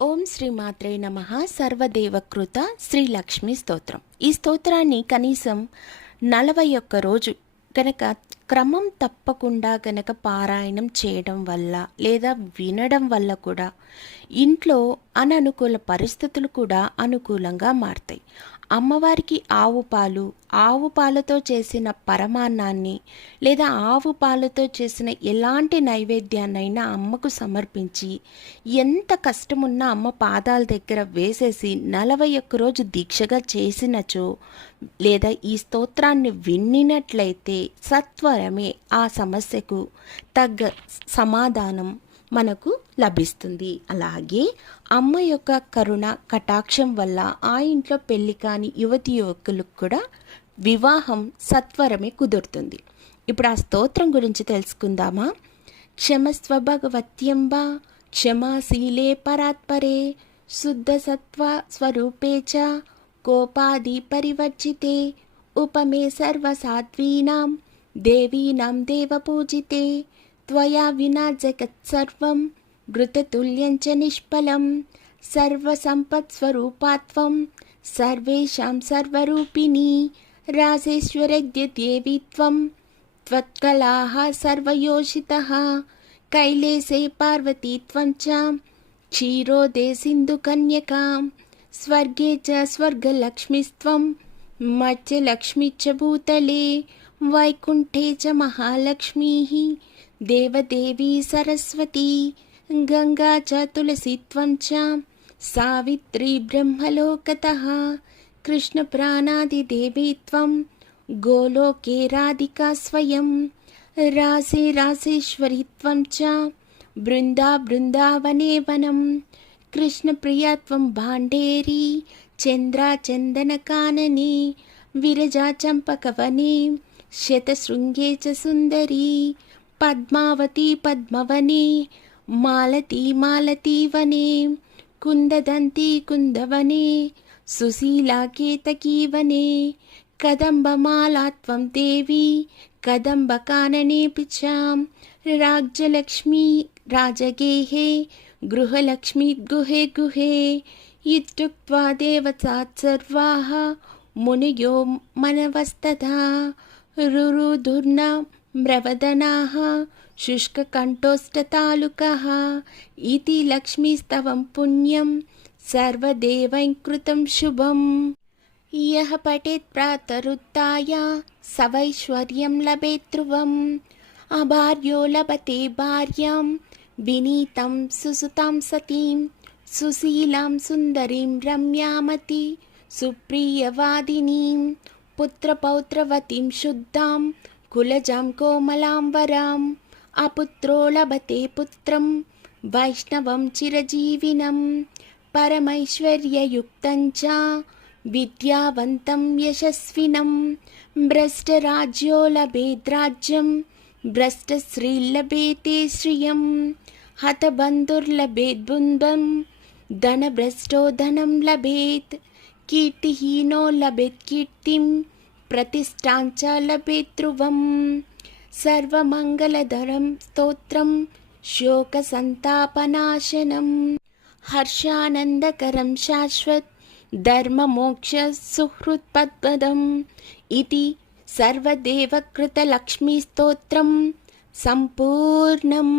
ఓం శ్రీ మాత్రే నమః. సర్వదేవకృత శ్రీ లక్ష్మీ స్తోత్రం. ఈ స్తోత్రాన్ని కనీసం 41 రోజు గనక క్రమం తప్పకుండా గనక పారాయణం చేయడం వల్ల లేదా వినడం వల్ల కూడా ఇంట్లో అననుకూల పరిస్థితులు కూడా అనుకూలంగా మారతాయి. అమ్మవారికి ఆవు పాలతో చేసిన పరమాన్నాన్ని లేదా ఆవు పాలతో చేసిన ఎలాంటి నైవేద్యాన్నైనా అమ్మకు సమర్పించి ఎంత కష్టమున్నా అమ్మ పాదాల దగ్గర వేసేసి 41 రోజు దీక్షగా చేసినచో లేదా ఈ స్తోత్రాన్ని విన్నినట్లయితే సత్వరమే ఆ సమస్యకు తగ్గ సమాధానం మనకు లభిస్తుంది. అలాగే అమ్మ యొక్క కరుణ కటాక్షం వల్ల ఆ ఇంట్లో పెళ్లి కాని యువతి యువకులకు కూడా వివాహం సత్వరమే కుదురుతుంది. ఇప్పుడు ఆ స్తోత్రం గురించి తెలుసుకుందామా. క్షమస్వ భగవత్యంబ క్షమాశీలే పరాత్పరే శుద్ధ సత్వ స్వరూపే చ కోపాది పరివర్జితే ఉపమే సర్వసాత్వీనాం దేవీనాం దేవపూజితే త్వయా వినా జగత్సర్వం ఘృతతుల్యంచ నిష్ఫలం సర్వసంపత్స్వరూపాత్వం సర్వేషాం సర్వరూపిణి రాజేశ్వరద్యదేవిత్వం త్వత్కలాః సర్వయోషితః కైలేసే పార్వతీత్వం చ క్షీరోదే సింధుకన్యకా స్వర్గే చ స్వర్గలక్ష్మిస్త్వం మత్స్యలక్ష్మి చ భూతలే వైకుంఠే చ మహాలక్ష్మీః దేవదేవీ సరస్వతి గంగా చ తులసీత్వం చ సావిత్రి బ్రహ్మలోకతః కృష్ణ ప్రాణాదిదేవీత్వం గోలోకే రాధికా స్వయం రాసే రాసేశ్వరీత్వం చ బృందావనే వనం కృష్ణ ప్రియత్వం భాండేరి చంద్రచందనకాననే విరజా చంపకవనే శతశృంగే చ సుందరీ పద్మావతి పద్మవనే మాలతీ వనే కుందదంతి కుందవనే సుశీలా కేతకీవనే కదంబమాలాత్వం దేవి కదంబకాననేపి చ రాజ్యలక్ష్మీ రాజగేహే గృహలక్ష్మీ గుహే ఇత్యుక్త్వా దేవతాః సర్వాః మునయో మనవస్తథా రురుదుర్న మ్రవదనాః శుష్కకంఠోష్టతాళుకః ఇతి లక్ష్మీస్తవం పుణ్యం సర్వదేవైఃకృతం శుభం. యః పఠేత్ ప్రాతరుత్థాయ సవైశ్వర్యం లభేత్ ధ్రువం అభార్యో లభతే భార్యాం వినీతం సుసుతాం సతీం సుశీలాం సుందరీం రమ్యామతి సుప్రియవాదినీం పుత్రపౌత్రవతీం శుద్ధాం కులజాం కోమలాం వరాం అపుత్రో లభతే పుత్రం వైష్ణవం చిరజీవినం పరమైశ్వర్యయుక్తం చ విద్యావంతం యశస్వినం భ్రష్టరాజ్యో లభేద్రాజ్యం భ్రష్టశ్రీర్లభేతే శ్రియం హతబంధుర్లభేద్బుందం ధనభ్రష్టో ధనం లభేత్ కీర్తిహీనో లభేత్ కీర్తిం ప్రతిష్టాంచ లభేత్ ధ్రువం సర్వమంగళధరం స్తోత్రం శోకసంతాపనాశనం హర్షానందకరం శాశ్వత్ ధర్మమోక్ష సుహృత్పద్మదం ఇది సర్వదేవకృత లక్ష్మీ స్తోత్రం సంపూర్ణం.